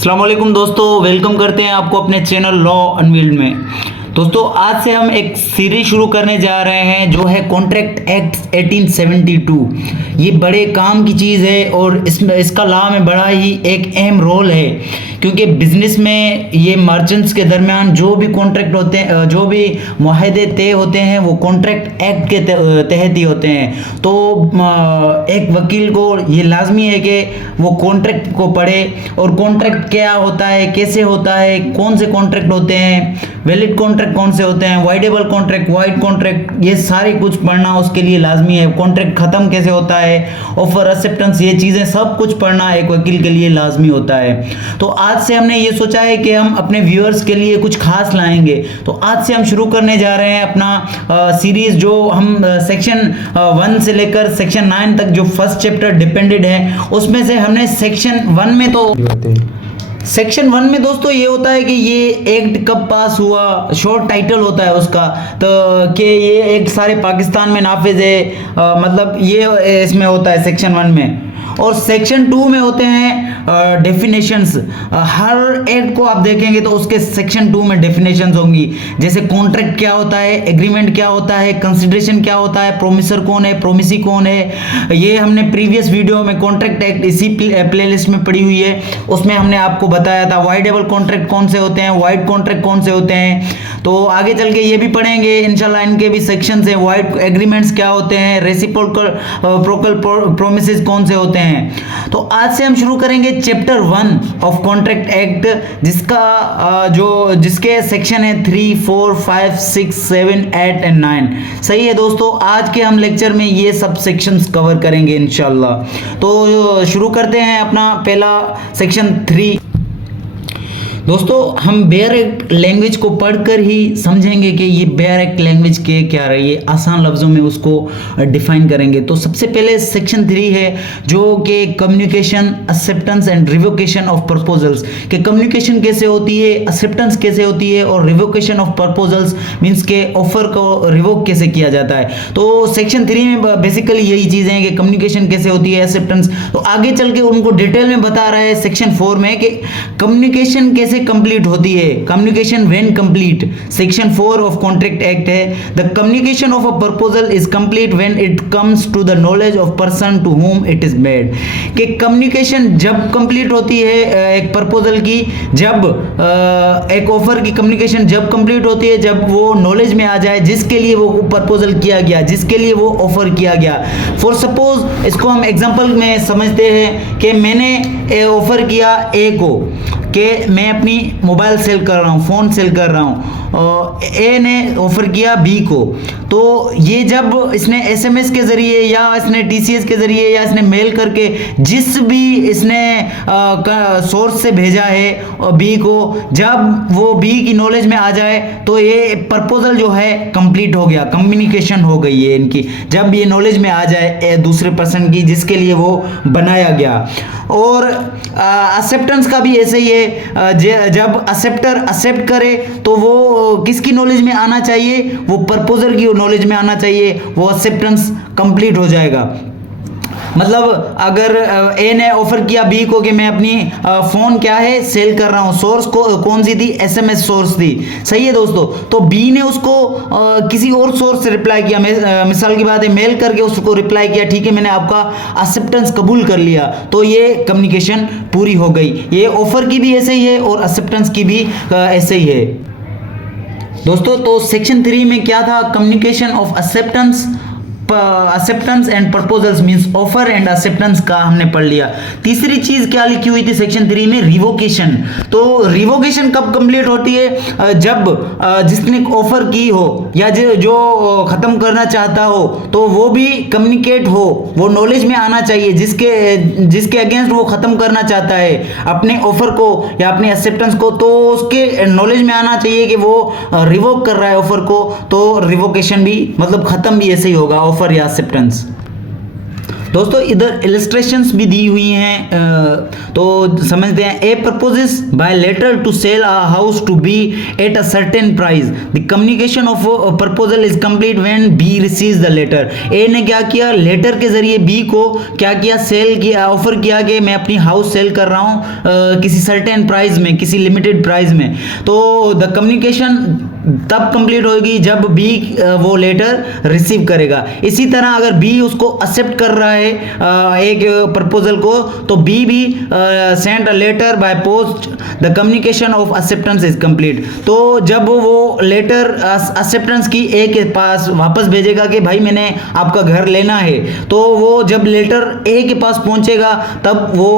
अस्सलाम वालेकुम दोस्तों, वेलकम करते हैं आपको अपने चैनल लॉ अनवील्ड में। दोस्तों आज से हम एक सीरीज शुरू करने जा रहे हैं जो है कॉन्ट्रैक्ट एक्ट 1872। ये बड़े काम की चीज़ है और इसमें इसका लॉ में बड़ा ही एक अहम रोल है, क्योंकि बिजनेस में ये मर्चेंट्स के दरमियान जो भी कॉन्ट्रैक्ट होते हैं, जो भी मुआहदे तय होते हैं, वो कॉन्ट्रैक्ट एक्ट के तहत ही होते हैं। तो एक वकील को ये लाजमी है कि वो कॉन्ट्रैक्ट को पढ़े और कॉन्ट्रैक्ट क्या होता है, कैसे होता है, कौन से कॉन्ट्रैक्ट होते हैं, वैलिड कॉन्ट्रैक्ट कौन से होते हैं, वाइडेबल कॉन्ट्रैक्ट, वाइड कॉन्ट्रैक्ट, ये सारी कुछ पढ़ना उसके लिए लाजमी है। कॉन्ट्रैक्ट खत्म कैसे होता है, ऑफर एक्सेप्टेंस, ये चीज़ें सब कुछ पढ़ना एक वकील के लिए लाजमी होता है। तो आज से हमने ये सोचा है कि हम अपने व्यूअर्स के लिए कुछ खास लाएंगे। तो आज से हम शुरू करने जा रहे हैं अपना सीरीज, जो हम सेक्शन 1 से लेकर सेक्शन 9 तक जो फर्स्ट चैप्टर डिपेंडेड है, उसमें से हमने सेक्शन 1 में दोस्तों ये होता है कि ये एक्ट कब पास हुआ, शॉर्ट टाइटल होता है उसका, तो कि ये एक्ट सारे पाकिस्तान में नाफिज है, मतलब ये इसमें होता है सेक्शन 1 में। और सेक्शन 2 में होते हैं डेफिनेशंस। हर एक्ट को आप देखेंगे तो उसके सेक्शन 2 में डेफिनेशंस होंगी, जैसे कॉन्ट्रैक्ट क्या होता है, एग्रीमेंट क्या होता है, कंसिडरेशन क्या होता है, प्रोमिसर कौन है, प्रोमिसी कौन है। ये हमने प्रीवियस वीडियो में कॉन्ट्रैक्ट एक्ट इसी प्लेलिस्ट में पड़ी हुई है, उसमें हमने आपको बताया था वाइडेबल कॉन्ट्रैक्ट कौन से होते हैं, वाइड कॉन्ट्रैक्ट कौन से होते हैं। तो आगे चल के ये भी पढ़ेंगे इंशाल्लाह, इनके भी सेक्शन है। वाइड एग्रीमेंट्स क्या होते हैं, रेसिप्रोकल प्रोमिसेस कौन से होते हैं। तो आज से हम शुरू करेंगे चैप्टर 1 ऑफ कॉन्ट्रैक्ट एक्ट, जिसके सेक्शन है 3, 4, 5, 6, 7, 8 एंड 9। सही है दोस्तों, आज के हम लेक्चर में ये सब सेक्शंस कवर करेंगे इंशाल्लाह। तो शुरू करते हैं अपना पहला सेक्शन 3। दोस्तों हम बेयर एक्ट लैंग्वेज को पढ़कर ही समझेंगे कि ये बेयर एक्ट लैंग्वेज के क्या रही है, आसान लफ्ज़ों में उसको डिफाइन करेंगे। तो सबसे पहले सेक्शन 3 है जो कि communication, acceptance and revocation of proposals, कि कम्युनिकेशन कैसे होती है, एक्सेप्टेंस कैसे होती है, और रिवोकेशन ऑफ प्रपोजल्स मीन्स के ऑफर को रिवोक कैसे किया जाता है। तो सेक्शन 3 में बेसिकली यही चीज़ें हैं कि कम्युनिकेशन कैसे होती है, एक्सेप्टेंस। तो आगे चल के उनको डिटेल में बता रहा है सेक्शन 4 में कि कम्युनिकेशन कैसे कंप्लीट होती है, communication when complete. Section 4 of contract act है the communication of a proposal is complete when it comes to the knowledge of person to whom it is made, कि कम्युनिकेशन जब complete होती है एक proposal की, जब एक ऑफर की कम्युनिकेशन जब कंप्लीट होती है जब वो नॉलेज में आ जाए जिसके लिए वो प्रपोजल किया गया, जिसके लिए वो ऑफर किया गया। फॉर सपोज इसको हम एग्जांपल में समझते हैं कि मैंने ऑफर किया ए को कि मैं अपनी मोबाइल सेल कर रहा हूँ, फ़ोन सेल कर रहा हूँ, और ए ने ऑफ़र किया बी को। तो ये जब इसने एसएमएस के ज़रिए या इसने टीसीएस के ज़रिए या इसने मेल करके जिस भी इसने सोर्स से भेजा है बी को, जब वो बी की नॉलेज में आ जाए तो ये प्रपोजल जो है कंप्लीट हो गया, कम्युनिकेशन हो गई है इनकी, जब ये नॉलेज में आ जाए दूसरे पर्सन की जिसके लिए वो बनाया गया। और एक्सेप्टेंस का भी ऐसे ही है, जब एक्सेप्टर एक्सेप्ट करे तो वो किसकी नॉलेज में आना चाहिए, वो प्रपोजर की नॉलेज में आना चाहिए, वो एक्सेप्टेंस कंप्लीट हो जाएगा। मतलब अगर ए ने ऑफर किया बी को कि मैं अपनी फोन क्या है सेल कर रहा हूं, सोर्स को कौन सी थी, एसएमएस सोर्स थी। सही है दोस्तों, तो बी ने उसको किसी और सोर्स से रिप्लाई किया, मिसाल की बात है मेल करके उसको रिप्लाई किया, ठीक है मैंने आपका एक्सेप्टेंस कबूल कर लिया, तो ये कम्युनिकेशन पूरी हो गई। ये ऑफर की भी ऐसे ही है और एक्सेप्टेंस की भी ऐसे ही है दोस्तों। तो सेक्शन 3 में क्या था, communication of acceptance and proposals means offer and acceptance का हमने पढ़ लिया। तीसरी चीज क्या लिखी हुई थी सेक्शन 3 में, रिवोकेशन। तो रिवोकेशन कब कंप्लीट होती है, जब जिसने ऑफर की हो या जो खत्म करना चाहता हो तो वो भी कम्युनिकेट हो, वो नॉलेज में आना चाहिए जिसके अगेंस्ट वो खत्म करना चाहता है अपने ऑफर को या अपने एक्सेप्टेंस को, तो उसके नॉलेज में आना चाहिए कि वो रिवोक कर रहा है ऑफर को। तो रिवोकेशन भी मतलब खत्म भी ऐसे ही होगा, ऑफर या एक्सेप्टेंस। दोस्तों इधर इलस्ट्रेशंस भी दी हुई हैं, तो समझते हैं। A proposes by letter to sell a house to B at a certain price, the communication of proposal is complete when B receives the letter. A ने क्या किया, लेटर के जरिए बी को क्या किया, सेल किया, ऑफर किया कि मैं अपनी हाउस सेल कर रहा हूं किसी सर्टेन प्राइस में, किसी लिमिटेड प्राइस में। तो द कम्युनिकेशन तब कंप्लीट होगी जब बी वो लेटर रिसीव करेगा। इसी तरह अगर बी उसको एक्सेप्ट कर रहा है एक प्रपोजल को, तो बी भी send a letter by post, the communication of acceptance is complete. तो जब वो लेटर एक्सेप्टेंस की ए के पास वापस भेजेगा कि भाई मैंने आपका घर लेना है, तो वो जब लेटर ए के पास पहुंचेगा तब वो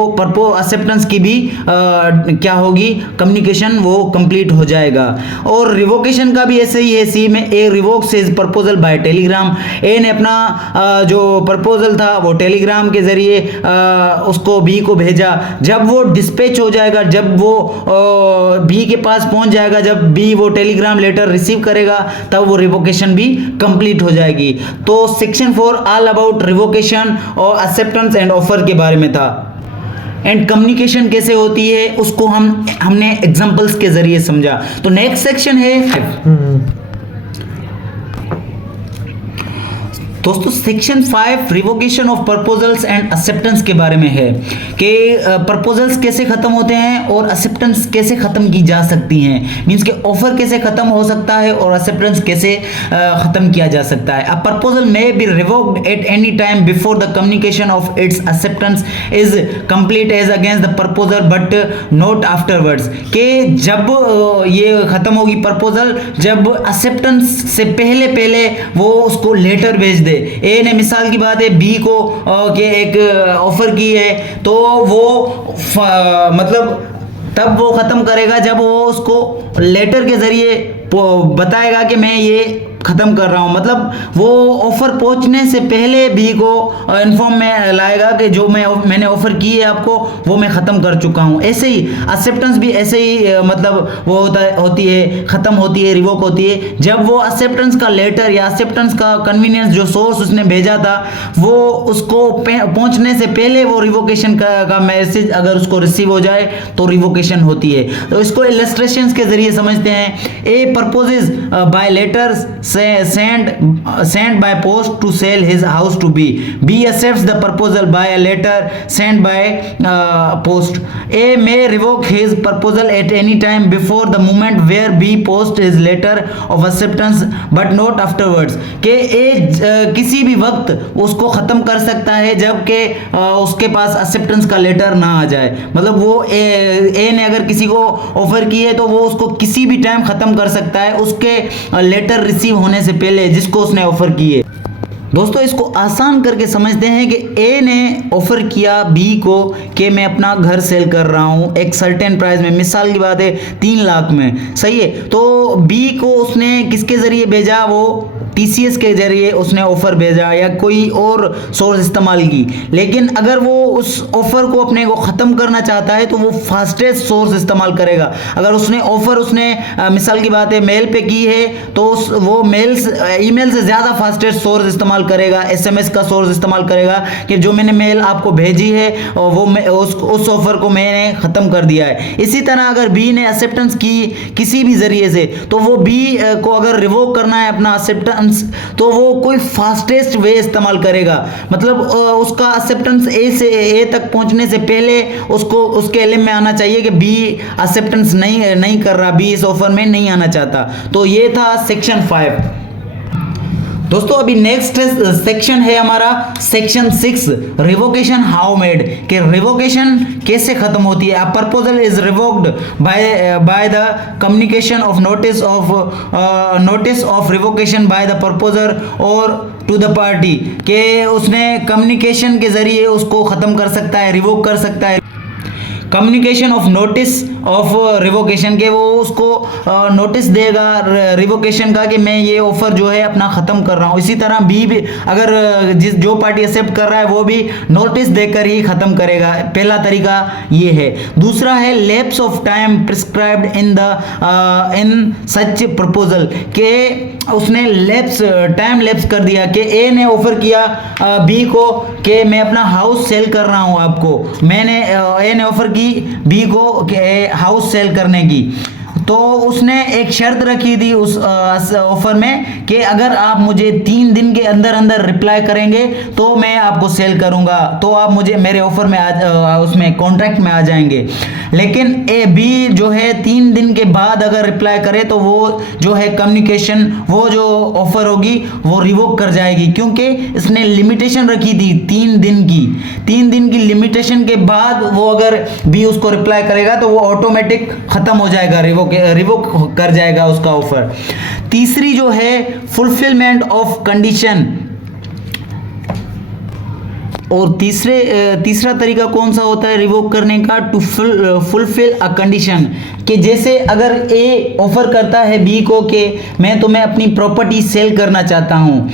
एक्सेप्टेंस की भी क्या होगी, कम्युनिकेशन वो कंप्लीट हो जाएगा। और रिवोकेशन का भी ऐसे ही है। सी में ए रिवोक्स हिज प्रपोजल बाय टेलीग्राम। ए ने अपना जो प्रपोजल था वो टेलीग्राम के जरिए उसको बी को भेजा। जब वो डिस्पैच हो जाएगा, जब वो बी के पास पहुंच जाएगा, जब बी वो टेलीग्राम लेटर रिसीव करेगा, तब वो रिवोकेशन भी कंप्लीट हो जाएगी। तो सेक्शन 4 ऑल अबाउट रिवोकेशन और एक्सेप्टेंस एंड ऑफर के बारे में था। एंड कम्युनिकेशन कैसे होती है उसको हमने एग्जांपल्स के जरिए समझा। तो नेक्स्ट सेक्शन है दोस्तों section 5 revocation of proposals and acceptance के बारे में है कि प्रपोजल्स कैसे खत्म होते हैं और एक्सेप्टेंस कैसे खत्म की जा सकती हैं। मींस के ऑफर कैसे खत्म हो सकता है और एक्सेप्टेंस कैसे खत्म किया जा सकता है। A proposal may be revoked at any time before the communication of its acceptance is complete as against the proposal but not afterwards. कि जब ये खत्म होगी प्रपोजल, जब एक्सेप्टेंस से पहले वो उसको लेटर भेज दे। ए ने मिसाल की बात है बी को के एक ऑफर की है, तो वो मतलब तब वो खत्म करेगा जब वो उसको लेटर के जरिए बताएगा कि मैं ये खत्म कर रहा हूं। मतलब वो ऑफर पहुंचने से पहले बी को इन्फॉर्म में लाएगा कि जो मैंने ऑफर की है आपको वो मैं खत्म कर चुका हूं। ऐसे ही एक्सेप्टेंस भी ऐसे ही मतलब वो होती है, खत्म होती है, रिवोक होती है जब वो एक्सेप्टेंस का लेटर या एक्सेप्टेंस का कन्वीनियंस जो सोर्स उसने भेजा था वो उसको पहुंचने से पहले वो रिवोकेशन का मैसेज अगर उसको रिसीव हो जाए तो रिवोकेशन होती है। तो इसको इलस्ट्रेशंस के जरिए समझते हैं। A proposes by letters sent by post to sell his house to B. B accepts the proposal by a letter sent by post. A may revoke his proposal at any time before the moment where B post his letter of acceptance but not afterwards. कि A किसी भी वक्त उसको खत्म कर सकता है जबकि उसके पास एक्सेप्टेंस का लेटर ना आ जाए। मतलब वो ए ने अगर किसी को ऑफर की है तो वो उसको किसी भी टाइम खत्म कर सकता है उसके लेटर रिसीव होने से पहले जिसको उसने ऑफर की है। दोस्तों इसको आसान करके समझते हैं कि ए ने ऑफर किया बी को कि मैं अपना घर सेल कर रहा हूं एक सर्टेन प्राइस में, मिसाल की बात है 3 लाख में, सही है। तो बी को उसने किसके जरिए भेजा, वो टीसीएस के जरिए उसने ऑफर भेजा या कोई और सोर्स इस्तेमाल की। लेकिन अगर वो उस ऑफर को अपने को ख़त्म करना चाहता है तो वो फास्टेस्ट सोर्स इस्तेमाल करेगा। अगर उसने ऑफर मिसाल की बात है मेल पे की है तो वो ईमेल से ज़्यादा फास्टेस्ट सोर्स इस्तेमाल करेगा, एसएमएस का सोर्स इस्तेमाल करेगा कि जो मैंने मेल आपको भेजी है और वो उस ऑफर को मैंने ख़त्म कर दिया है। इसी तरह अगर बी ने एक्सेप्टेंस की किसी भी ज़रिए से तो वो बी को अगर रिवोक करना है अपना एक्सेप्टेंस तो वो कोई फास्टेस्ट वे इस्तेमाल करेगा। मतलब उसका एक्सेप्टेंस ए से ए तक पहुंचने से पहले उसको उसके इल्म में आना चाहिए कि बी एक्सेप्टेंस नहीं कर रहा, बी इस ऑफर में नहीं आना चाहता। तो ये था सेक्शन 5। दोस्तों अभी नेक्स्ट सेक्शन है हमारा सेक्शन 6 रिवोकेशन हाउ मेड, कि रिवोकेशन कैसे खत्म होती है। A proposal is revoked by the communication of notice of revocation by the proposer और टू द पार्टी, के उसने कम्युनिकेशन के जरिए उसको खत्म कर सकता है, रिवोक कर सकता है। Communication of notice of revocation के, वो उसको नोटिस देगा रिवोकेशन का कि मैं ये ऑफर जो है अपना ख़त्म कर रहा हूँ। इसी तरह बी भी अगर जो पार्टी एक्सेप्ट कर रहा है वो भी नोटिस देकर ही ख़त्म करेगा। पहला तरीका ये है। दूसरा है lapse of time prescribed in such proposal, के उसने टाइम लैप्स कर दिया कि ए ने ऑफर किया बी को कि मैं अपना हाउस सेल कर रहा हूं आपको, ए ने ऑफर की बी को हाउस सेल करने की, तो उसने एक शर्त रखी थी उस ऑफर में कि अगर आप मुझे 3 दिन के अंदर अंदर रिप्लाई करेंगे तो मैं आपको सेल करूंगा, तो आप मुझे मेरे ऑफर में उसमें कॉन्ट्रैक्ट में आ जाएंगे। लेकिन ए बी जो है 3 दिन के बाद अगर रिप्लाई करे तो वो जो है कम्युनिकेशन, वो जो ऑफर होगी वो रिवोक कर जाएगी, क्योंकि इसने लिमिटेशन रखी थी 3 दिन की। 3 दिन की लिमिटेशन के बाद वो अगर बी उसको रिप्लाई करेगा तो वो ऑटोमेटिक खत्म हो जाएगा, रिवोक कर जाएगा उसका ऑफर। तीसरी जो है फुलफिलमेंट ऑफ कंडीशन, और तीसरा तरीका कौन सा होता है रिवोक करने का? टू फुलफिल अ कंडीशन, कि जैसे अगर ए ऑफर करता है बी को कि मैं तुम्हें अपनी प्रॉपर्टी सेल करना चाहता हूँ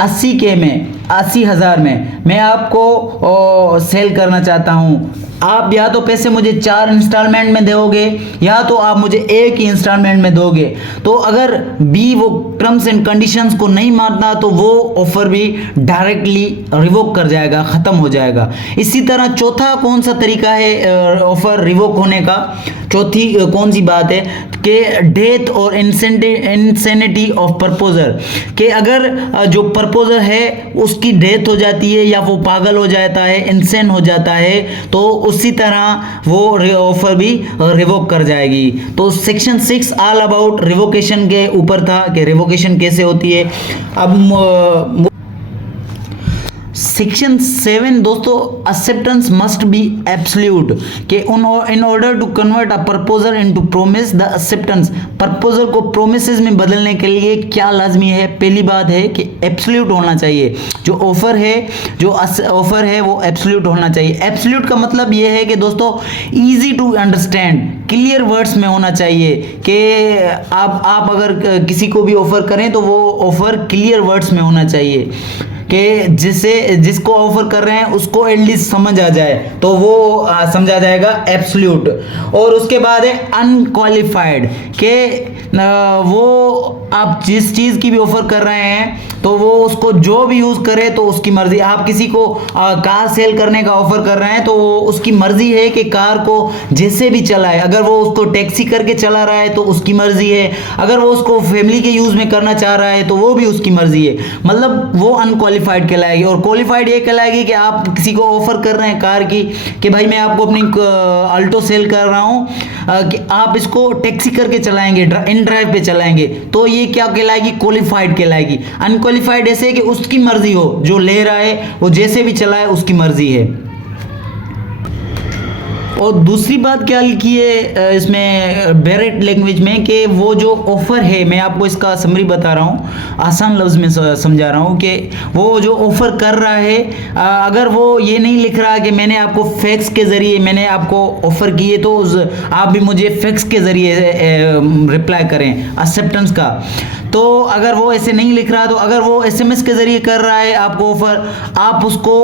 80,000 में मैं आपको सेल करना चाहता हूँ, आप या तो पैसे मुझे 4 इंस्टॉलमेंट में दोगे या तो आप मुझे एक ही इंस्टॉलमेंट में दोगे। तो अगर बी वो टर्म्स एंड कंडीशंस को नहीं मानता तो वो ऑफर भी डायरेक्टली रिवोक कर जाएगा, ख़त्म हो जाएगा। इसी तरह चौथा कौन सा तरीका है ऑफर रिवोक होने का? चौथी कौन सी बात है कि डेथ और इंसेनिटी ऑफ प्रपोजर, कि अगर जो प्रपोजर है उसकी डेथ हो जाती है या वो पागल हो जाता है, इंसेन हो जाता है, तो उसी तरह वो ऑफर भी रिवोक कर जाएगी। तो सेक्शन 6 ऑल अबाउट रिवोकेशन के ऊपर था कि रिवोकेशन कैसे होती है। अब सेक्शन 7 दोस्तों, एक्सेप्टेंस मस्ट बी एब्सोल्यूट, कि in order to convert a proposal into promise the acceptance, proposal को प्रोमिसेस में बदलने के लिए क्या लाजमी है? पहली बात है कि एब्सोल्यूट होना चाहिए, जो ऑफर है वो एब्सोल्यूट होना चाहिए। एब्सोल्यूट का मतलब ये है कि दोस्तों easy to understand, clear words में होना चाहिए, कि आप अगर किसी को भी ऑफर करें तो वो ऑफर क्लियर वर्ड्स में होना चाहिए, कि जिसको ऑफर कर रहे हैं उसको एटलीस्ट समझ आ जाए, तो वो समझा जाएगा एब्सोल्यूट। और उसके बाद है अनक्वालिफाइड, कि वो आप जिस चीज़ की भी ऑफर कर रहे हैं तो वो उसको जो भी यूज़ करे तो उसकी मर्जी। आप किसी को कार सेल करने का ऑफर कर रहे हैं तो वो उसकी मर्जी है कि कार को जैसे भी चलाए, अगर वो उसको टैक्सी करके चला रहा है तो उसकी मर्जी है, अगर वो उसको फैमिली के यूज़ में करना चाह रहा है तो वो भी उसकी मर्जी है, मतलब वो अनक्वालिफाइड कहलाएगी। और क्वालिफाइड ये कहलाएगी कि आप किसी को ऑफर कर रहे हैं कार की कि भाई मैं आपको अपनी अल्टो सेल कर रहा हूँ कि आप इसको टैक्सी करके चलाएंगे, इन ड्राइव पे चलाएंगे, तो ये क्या कहलाएगी? क्वालिफाइड कहलाएगी। अनक्वालिफाइड ऐसे है कि उसकी मर्जी हो, जो ले रहा है वो जैसे भी चलाए उसकी मर्जी है। और दूसरी बात क्या लिखी है इसमें बैरेट लैंग्वेज में, कि वो जो ऑफर है, मैं आपको इसका समरी बता रहा हूँ, आसान लफ्ज़ में समझा रहा हूँ, कि वो जो ऑफर कर रहा है अगर वो ये नहीं लिख रहा कि मैंने आपको फैक्स के ज़रिए मैंने आपको ऑफ़र किए तो आप भी मुझे फैक्स के ज़रिए रिप्लाई करें एक्सेप्टेंस का, तो अगर वो ऐसे नहीं लिख रहा, तो अगर वो एसएमएस के ज़रिए कर रहा है आपको ऑफ़र, आप उसको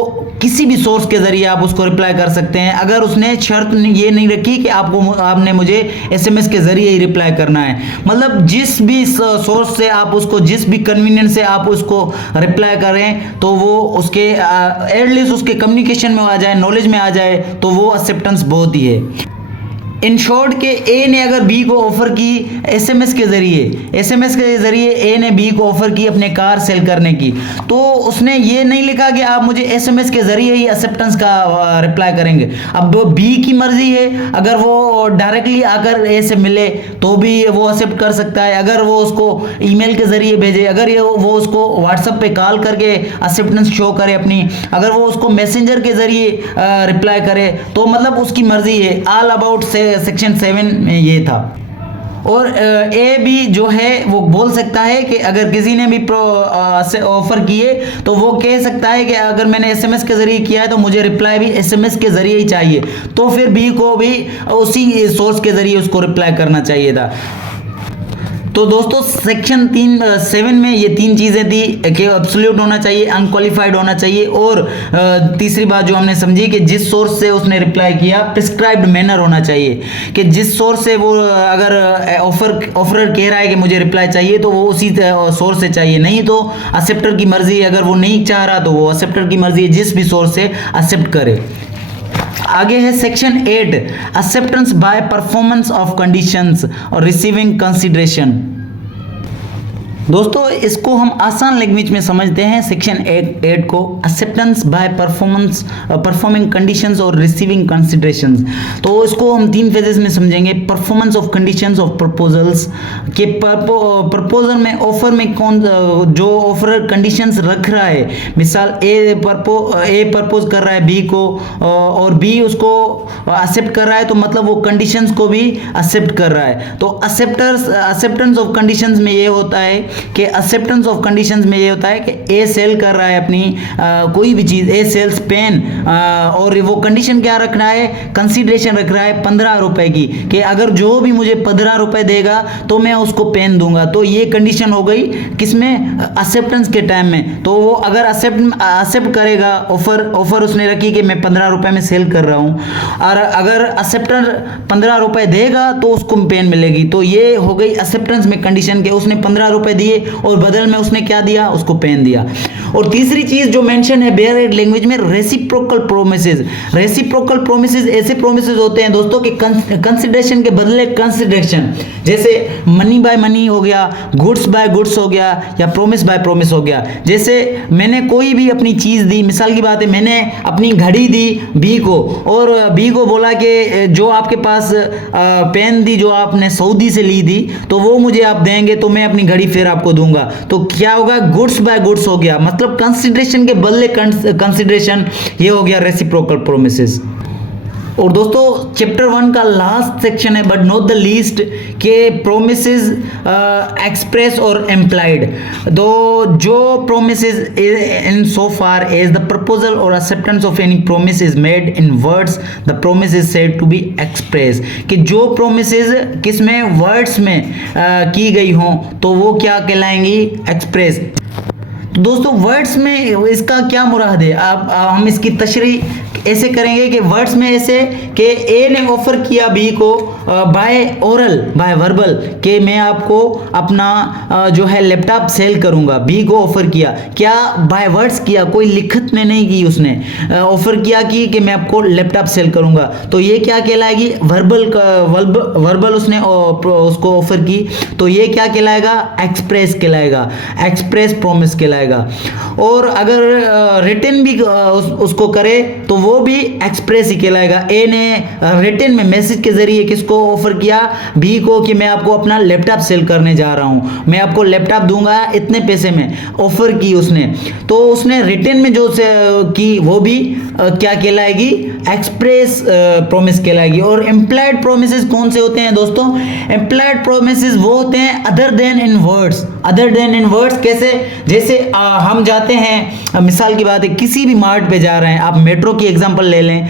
किसी भी सोर्स के ज़रिए आप उसको रिप्लाई कर सकते हैं। अगर उसने शर्त ये नहीं रखी कि आपने मुझे एसएमएस के ज़रिए ही रिप्लाई करना है, मतलब जिस भी सोर्स से आप उसको, जिस भी कन्वीनियंस से आप उसको रिप्लाई करें तो वो उसके एटलीस्ट उसके कम्युनिकेशन में आ जाए, नॉलेज में आ जाए, तो वो एक्सेप्टेंस बहुत ही है। इन शॉर्ट के ए ने अगर बी को ऑफर की एसएमएस के ज़रिए ए ने बी को ऑफर की अपने कार सेल करने की, तो उसने ये नहीं लिखा कि आप मुझे एसएमएस के ज़रिए ही एक्सेप्टेंस का रिप्लाई करेंगे। अब वो बी की मर्जी है, अगर वो डायरेक्टली आकर ए से मिले तो भी वो एक्सेप्ट कर सकता है, अगर वो उसको ईमेल के ज़रिए भेजे, अगर वो उसको व्हाट्सएप पे कॉल करके एक्सेप्टेंस शो करे अपनी, अगर वो उसको मैसेंजर के ज़रिए रिप्लाई करे, तो मतलब उसकी मर्जी है। ऑल अबाउट से सेक्शन 7 में ये था। और ए भी जो है वो बोल सकता है कि अगर किसी ने भी ऑफर किए तो वो कह सकता है कि अगर मैंने एसएमएस के जरिए किया है तो मुझे रिप्लाई भी एसएमएस के जरिए ही चाहिए, तो फिर बी को भी उसी सोर्स के जरिए उसको रिप्लाई करना चाहिए था। तो दोस्तों सेक्शन 7 में ये 3 चीजें थी कि एब्सोल्यूट होना चाहिए, अनक्वालिफाइड होना चाहिए, और तीसरी बात जो हमने समझी कि जिस सोर्स से उसने रिप्लाई किया प्रिस्क्राइब्ड मैनर होना चाहिए, कि जिस सोर्स से वो अगर ऑफरर कह रहा है कि मुझे रिप्लाई चाहिए तो वो उसी सोर्स से चाहिए, नहीं तो एक्सेप्टर की मर्जी, अगर वो नहीं चाह रहा तो वो एक्सेप्टर की मर्जी है, जिस भी सोर्स से एक्सेप्ट करे। आगे है section 8 acceptance bye performance of conditions और रिसीविंग कंसीडरेशन। दोस्तों इसको हम आसान लैंग्वेज में समझते हैं सेक्शन 8 को, एक्सेप्टेंस बाय परफॉर्मिंग कंडीशंस और रिसीविंग कंसीडरेशंस। तो इसको हम 3 फेजेस में समझेंगे। Performance of conditions of proposals, के प्रपोजल में ऑफर में कौन जो ऑफर कंडीशंस रख रहा है, मिसाल ए प्रपोज कर रहा है बी को और बी उसको एक्सेप्ट कर रहा है, तो मतलब वो कंडीशंस को भी एक्सेप्ट कर रहा है। तो एक्सेप्टेंस ऑफ कंडीशंस में ये होता है कि एक्सेप्टेंस ऑफ कंडीशंस में ये होता है कि ए सेल कर रहा है अपनी कोई भी चीज, ए सेल्स पेन, और वो कंडीशन क्या रख रहा है, कंसीडरेशन रख रहा है 15 रुपए की, कि अगर जो भी मुझे 15 रुपए देगा तो मैं उसको पेन दूंगा। तो ये कंडीशन हो गई किसमें, एक्सेप्टेंस के टाइम में। तो वो अगर एक्सेप्ट करेगा, ऑफर उसने रखी कि मैं 15 रुपए में सेल कर रहा हूं, और अगर एक्सेप्टर 15 रुपए देगा तो उसको पेन मिलेगी। तो ये हो गई एक्सेप्टेंस में कंडीशन के उसने 15 रुपए दिए और बदल में उसने क्या दिया, उसको पेन दिया। और तीसरी चीज जो मेंशन है बेयर लैंग्वेज में, रेसिप्रोकल प्रोमिसेस। रेसिप्रोकल प्रोमिसेस ऐसे प्रोमिसेस होते हैं दोस्तों कि कंसीडरेशन के बदले कंसीडरेशन, जैसे मनी बाय मनी हो गया, गुड्स बाय गुड्स हो गया, या प्रोमिस बाय प्रोमिस हो गया। जैसे मैंने कोई भी अपनी चीज दी, मिसाल की बात है मैंने अपनी घड़ी दी बी को, और बी को बोला कि जो आपके पास पेन दी जो आपने सऊदी से ली थी तो वो मुझे आप देंगे तो मैं अपनी घड़ी फिर आपको दूंगा। तो क्या होगा, गुड्स बाय गुड्स हो गया, मतलब कंसीडरेशन के बदले कंसीडरेशन, ये हो गया रेसिप्रोकल प्रोमिसेस। और दोस्तों चैप्टर 1 का लास्ट सेक्शन है बट नॉट द लीस्ट, के प्रोमिसेस एक्सप्रेस और एम्प्लाइड। तो जो promises in so far as the proposal और acceptance of any promise is made in words, the promise is said to be express, कि जो promises किसमें, words में की गई हों तो वो क्या कहलाएंगी, एक्सप्रेस। दोस्तों वर्ड्स में इसका क्या मुराद है, अब हम इसकी तशरीह ऐसे करेंगे कि वर्ड्स में ऐसे कि ए ने ऑफर किया बी को बाय ओरल, बाय वर्बल, कि मैं आपको अपना जो है लैपटॉप सेल करूंगा। बी को ऑफर किया, क्या बाय वर्ड्स किया, कोई लिखत में नहीं की, उसने ऑफर किया कि मैं आपको लैपटॉप सेल करूंगा। तो ये क्या कहलाएगी, वर्बल उसने उसको ऑफर की, तो ये क्या कहलाएगा, एक्सप्रेस कहलाएगा, एक्सप्रेस प्रॉमिस कहलाएगा। और अगर रिटन भी उसको करे तो वो भी एक्सप्रेस ही कहलाएगा। ए ने रिटन में मैसेज के जरिए किसको ऑफर किया, बी को, कि मैं आपको अपना लैपटॉप सेल करने जा रहा हूं, मैं आपको लैपटॉप दूंगा इतने पैसे में, ऑफर की उसने। तो उसने रिटन में जो की वो भी क्या कहलाएगी, एक्सप्रेस प्रॉमिस कहलाएगी। और एम्प्लॉयड प्रोमिसेस कौन से होते हैं दोस्तों, एम्प्लॉयड प्रोमिसेस वो होते हैं other then in words. Other then in words कैसे, जैसे हम जाते हैं, मिसाल की बात है किसी भी मार्ट पे जा रहे हैं, आप मेट्रो की एग्जांपल ले लें,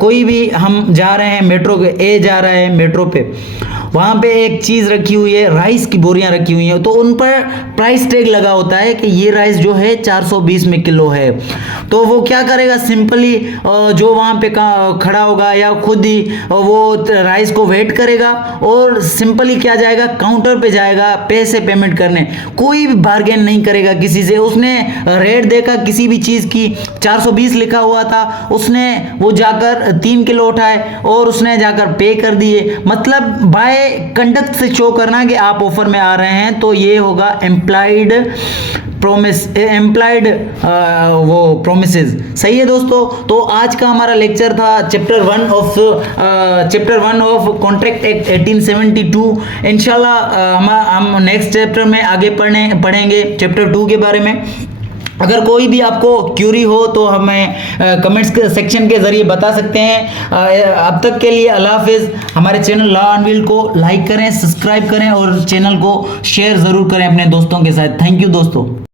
कोई भी हम जा रहे हैं मेट्रो, ए जा रहा है मेट्रो पे, वहाँ पे एक चीज़ रखी हुई है, राइस की बोरियां रखी हुई हैं, तो उन पर प्राइस टैग लगा होता है कि ये राइस जो है 420 में किलो है। तो वो क्या करेगा, सिंपली जो वहाँ पे खड़ा होगा या खुद ही वो राइस को वेट करेगा और सिंपली क्या जाएगा, काउंटर पे जाएगा पैसे पेमेंट करने, कोई भी बार्गेन नहीं करेगा किसी से। उसने रेट देखा किसी भी चीज़ की, 420 लिखा हुआ था, उसने वो जाकर 3 किलो उठाए और उसने जाकर पे कर दिए। मतलब बाय कंडक्ट से शो करना कि आप ऑफर में आ रहे हैं, तो ये होगा एम्प्लॉयड प्रोमिस, एम्प्लॉयड वो प्रोमिसेस। सही है दोस्तों। तो आज का हमारा लेक्चर था चैप्टर 1 ऑफ कॉन्ट्रैक्ट एक्ट 1872। इंशाल्लाह हम नेक्स्ट चैप्टर में आगे पढ़ेंगे चैप्टर 2 के बारे में। अगर कोई भी आपको क्यूरी हो तो हमें कमेंट्स सेक्शन के जरिए बता सकते हैं। अब तक के लिए अल्लाह हाफिज। हमारे चैनल लॉ अनवील्ड को लाइक करें, सब्सक्राइब करें और चैनल को शेयर जरूर करें अपने दोस्तों के साथ। थैंक यू दोस्तों।